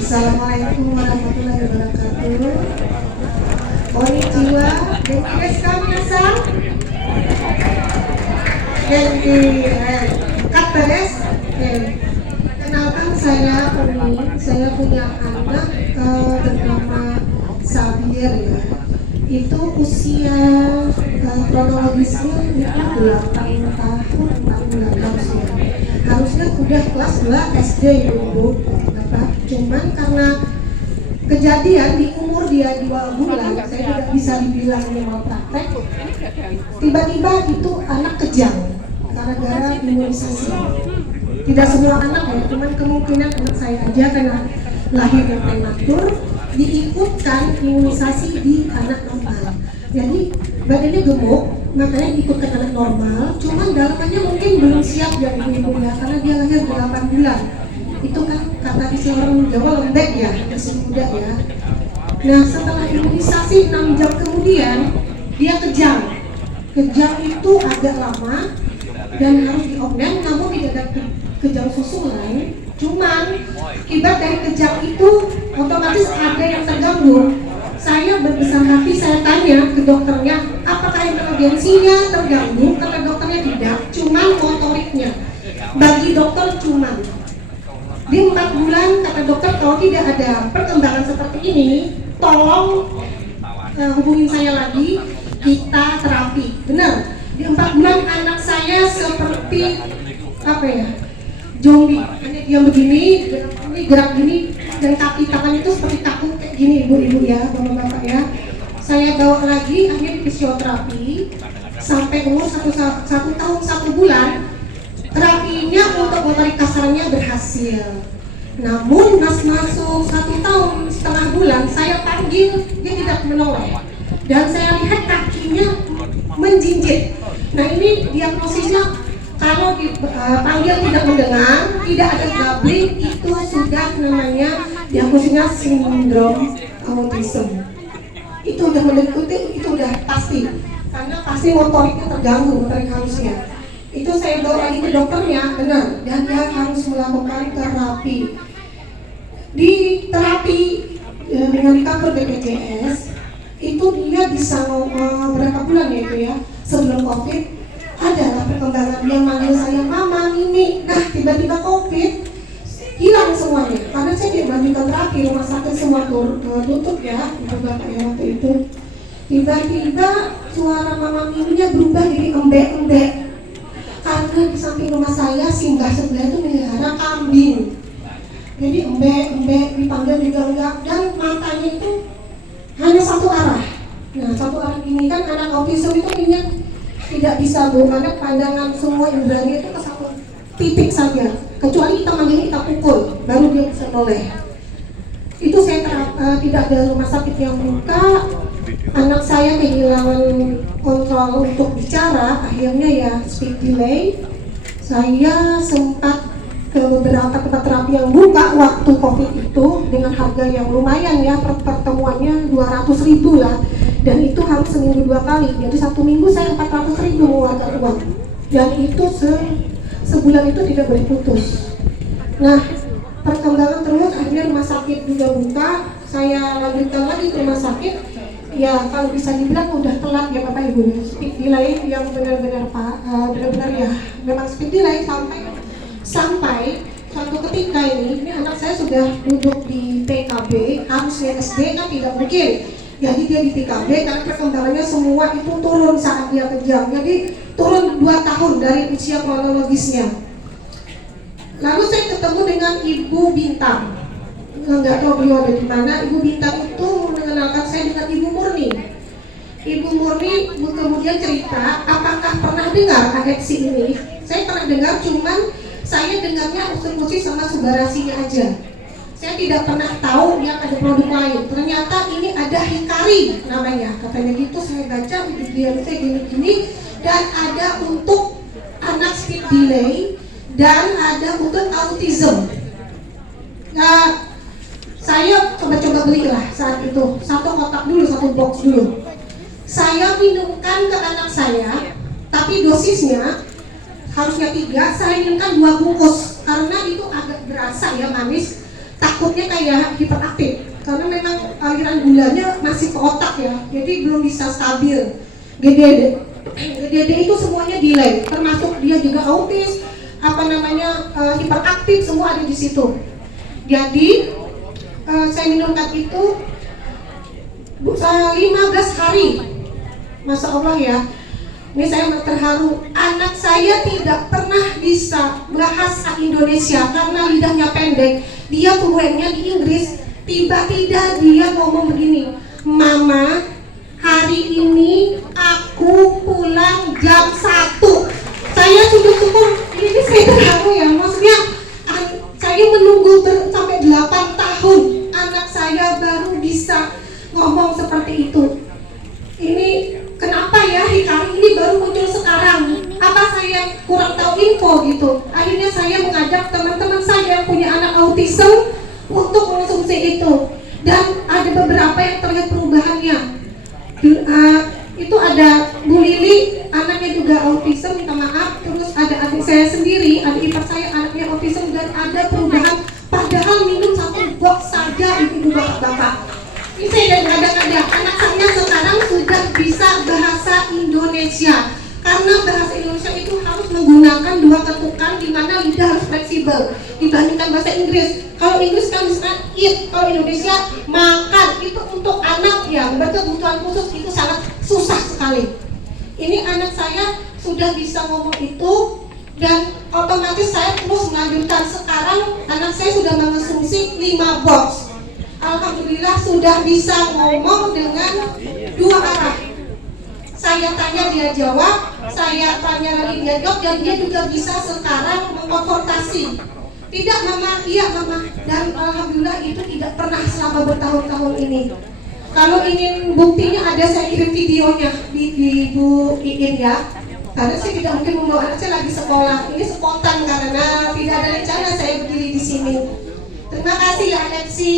Assalamualaikum warahmatullahi wabarakatuh. Konnichiwa, genki desu ka minasan? Genki katta desu. Kenalkan saya Umi, saya punya anak bernama Sabir ya. Itu usia kronologisnya itu 8 tahun 4 bulan harusnya. Harusnya udah kelas 2 SD dulu. Cuman karena kejadian di umur dia 2 bulan, saya tidak bisa dibilang dia mau praktek. Tiba-tiba itu anak kejang gara-gara imunisasi. Tidak semua anak ya, cuman kemungkinan anak saya aja karena lahir yang prematur diikutkan imunisasi di anak normal. Jadi badannya gemuk, makanya diikutkan anak normal. Cuman dalamannya mungkin belum siap ya ibu ya, karena dia lahir 8 bulan. Itu kan kata istilah orang Jawa lembek ya, masih muda ya. Nah setelah imunisasi 6 jam kemudian dia kejang. Kejang itu agak lama dan harus diopname, namun tidak ada kejang susulan. Cuman akibat dari kejang itu otomatis ada yang terganggu. Saya berbesar hati, saya tanya ke dokternya, apakah inteligensinya terganggu? Kata dokternya tidak, cuman motoriknya. Bagi dokter cuman di 4 bulan, kata dokter, kalau tidak ada perkembangan seperti ini, tolong hubungin saya lagi, kita terapi. Benar, di 4 bulan anak saya seperti apa ya, zombie. Hanya dia begini, gerak gini, dan kaki tangan itu seperti kaku kayak gini, ibu-ibu ya, bapak-bapak ya. Saya bawa lagi, akhirnya di fisioterapi sampai umur 1 tahun 1 bulan. Terapinya untuk motorik kasarnya berhasil. Namun masuk 1 tahun setengah bulan, saya panggil dia tidak menoleh. Dan saya lihat kakinya menjinjit. Nah ini diagnosisnya kalau dipanggil tidak mendengar, tidak ada gabling, itu sudah namanya diagnosisnya sindrom autism. Itu udah mendekati, itu udah pasti. Karena pasti motoriknya terganggu, motorik halusnya. Itu saya bawa lagi ke dokternya, benar, dan dia harus melakukan terapi. Di terapi dengan kanker BPJS itu dia bisa berapa bulan ya itu ya, sebelum COVID adalah perkembangan dia manggil saya mama Mimi. Nah tiba-tiba COVID hilang semuanya karena saya dilanjutkan terapi, rumah sakit semua tutup ya, bapak ya waktu itu. Tiba-tiba suara mama Miminya berubah jadi embek-embek. Karena di samping rumah saya singgah sebelah itu melihara kambing. Jadi embek dipanggil juga enggak, dan matanya itu hanya satu arah. Nah satu arah ini kan anak autism itu ingat tidak bisa karena pandangan semua indranya itu ke satu titik saja. Kecuali kita manggil, kita pukul, baru dia bisa noleh. Itu saya tidak ada rumah sakit yang buka. Anak saya kehilangan kontrol untuk bicara, akhirnya ya speech delay. Saya sempat ke beberapa tempat terapi yang buka waktu COVID itu dengan harga yang lumayan ya, pertemuannya 200.000 lah, dan itu harus seminggu 2 kali. Jadi 1 minggu saya 400.000 mengeluarkan uang, dan itu sebulan itu tidak boleh putus. Nah perkembangan terus, akhirnya rumah sakit juga buka. Saya lanjutkan lagi ke rumah sakit. Ya kalau bisa dibilang udah telat ya Bapak Ibu, speed delay yang benar-benar benar-benar ya memang speed delay sampai suatu ketika ini anak saya sudah duduk di TKB, harusnya SD kan tidak mungkin. Jadi dia di TKB karena perkembangannya semua itu turun saat dia kejang. Jadi turun 2 tahun dari usia kronologisnya. Lalu saya ketemu dengan Ibu Bintang. Nggak tahu beliau ada di mana. Ibu Bintang itu mengenalkan saya dengan Ibu Murni. Ibu Murni kemudian cerita, apakah pernah dengar AXI ini? Saya pernah dengar, cuman saya dengarnya usul-usul sama Subarasinya aja. Saya tidak pernah tahu yang ada produk lain. Ternyata ini ada Hikari namanya. Katanya gitu, saya baca dia saya gini-gini, dan ada untuk anak speed delay dan ada untuk autism. Nah, saya coba-coba belilah saat itu 1 kotak dulu, 1 box dulu. Saya minumkan ke anak saya, tapi dosisnya harusnya 3, saya minumkan 2 bungkus karena itu agak berasa ya manis, takutnya kayak hiperaktif karena memang aliran gulanya masih ke otak ya, jadi belum bisa stabil. GDD itu semuanya delay, termasuk dia juga autis, hiperaktif, semua ada di situ. Jadi saya minumkan itu 15 hari, Masya Allah ya. Ini saya terharu, anak saya tidak pernah bisa bahasa Indonesia karena lidahnya pendek. Dia fluentnya di Inggris, tiba-tiba dia ngomong begini, Mama, hari ini aku pulang jam 1. Saya syukur, ini saya terharu ya, maksudnya saya menunggu sampai 8 tahun anak saya baru bisa ngomong seperti itu. Ini kenapa ya Hikari ini baru muncul sekarang? Apa saya kurang tahu info gitu? Akhirnya saya mengajak teman-teman saya yang punya anak autism untuk mengonsumsi itu, dan ada beberapa yang terlihat perubahannya. Itu ada Bu Lili, anaknya juga autism, minta maaf. Terus ada adik saya sendiri, adik ipar saya anaknya autism, dan ada perubahan. Padahal minum 1 box saja ibu bapak-bapak. Ini saya kadang-kadang anak saya sekarang sudah bisa bahasa Indonesia, karena bahasa Indonesia itu harus menggunakan 2 ketukan di mana lidah harus fleksibel dibandingkan bahasa Inggris. Kalau Inggris kan misalkan eat, kalau Indonesia makan. Itu untuk anak yang berkebutuhan khusus itu sangat susah sekali. Ini anak saya sudah bisa ngomong itu, dan otomatis saya terus melanjutkan. Sekarang anak saya sudah mengonsumsi 5 box. Alhamdulillah sudah bisa ngomong dengan 2 arah. Saya tanya dia jawab, saya tanya lagi dia jawab, dan dia juga bisa sekarang mengkonfrontasi. Tidak Mama, iya Mama. Dan alhamdulillah itu tidak pernah selama bertahun-tahun ini. Kalau ingin buktinya ada, saya kirim videonya di Bu Iin ya. Karena saya tidak mungkin membawa anak saya lagi sekolah. Ini spontan karena tidak ada rencana saya berdiri di sini. Terima kasih ya Alexi.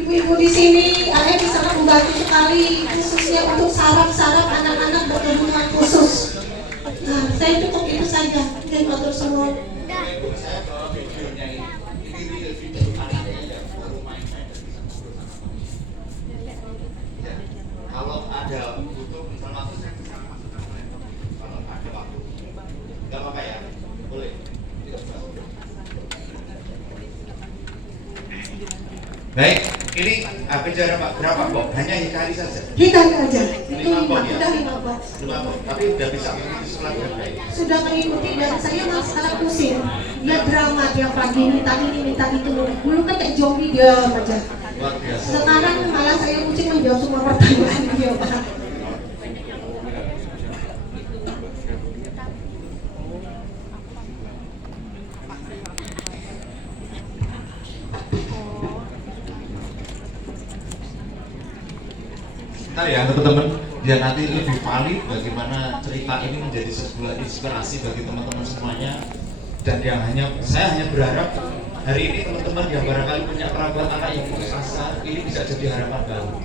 Ibu-ibu di sini, ayah bisa membantu sekali, khususnya untuk saraf-saraf anak-anak berkebutuhan khusus. Nah, saya cukup itu saja. Terima kasih semua. Kalau ada butuh informasi, saya bisa kalau ada waktu, nggak apa-apa ya, boleh. Baik, ini bicara Pak, berapa kok? Hanya Hikari saja? Hikari aja, itu 5 box ya? udah 5 box. 5 box, tapi udah bisa mengikuti sekolah dengan baik? Sudah mengikuti, dan saya malah sekarang pusing. Dia drama tiap pagi, minta ini, minta itu. Dulu kan kayak zombie diam aja. Luar biasa. Sekarang malah saya pusing menjawab semua pertanyaan dia Pak. Bentar ya teman-teman, biar nanti lebih valid bagaimana cerita ini menjadi sebuah inspirasi bagi teman-teman semuanya. Dan saya hanya berharap hari ini teman-teman yang barangkali punya kerabat anak yang putus asa, ini bisa jadi harapan baru.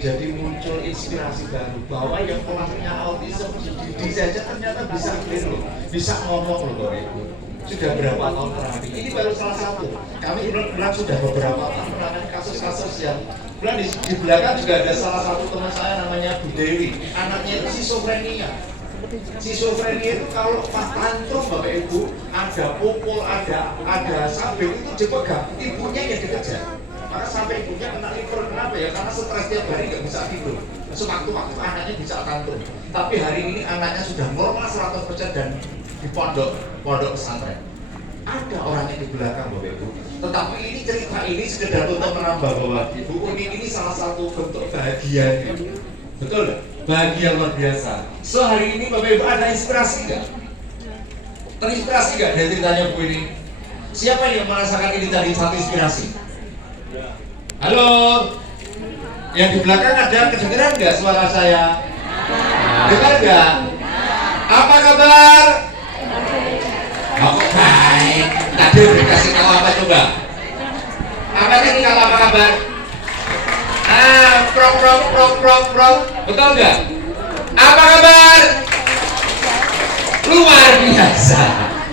Jadi muncul inspirasi baru bahwa yang pelakunya autism di saja ternyata bisa clear loh, bisa ngomong loh Bapak Ibu. Sudah berapa tahun terakhir, ini baru salah satu. Kami bulan sudah beberapa tahun menangani kasus-kasus yang di belakang juga ada salah satu teman saya namanya Bu Dewi, anaknya itu schizophrenia. Schizophrenia itu kalau pas tantrum Bapak Ibu, ada pukul, ada sabit itu dipegang, ibunya yang dikejar. Maka sampai ibunya kena liver, kenapa ya? Karena stres tiap hari nggak bisa tidur. Sewaktu-waktu anaknya bisa tantrum. Tapi hari ini anaknya sudah normal 100% dan di pondok pesantren. Ada orangnya di belakang Bapak Ibu. Tetapi ini cerita ini sekedar untuk menambah bahwa Bu Uni ini salah satu bentuk bahagia. Betul? Bahagia luar biasa. So hari ini Bapak Ibu ada inspirasi nggak? Terinspirasi nggak dari ceritanya Bu ini? Siapa yang merasakan ini tadi satu inspirasi? Halo? Yang di belakang ada kedengeran nggak suara saya? Dengar nggak? Apa kabar? Aku baik. Tadi udah kasih tahu apa coba? Apa tadi kalau apa kabar? Prok. Betul nggak? Apa kabar? luar biasa.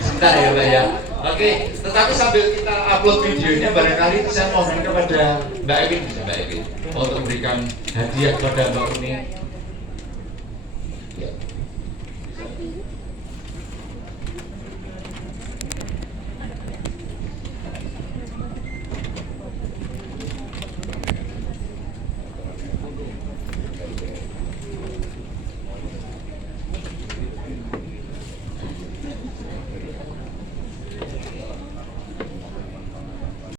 Sebentar ya Mbak ya. Oke, tetapi sambil kita upload videonya barangkali saya mohon kepada Mbak Ewin, Mbak Ewin untuk memberikan hadiah kepada Mbak Uni. Ya.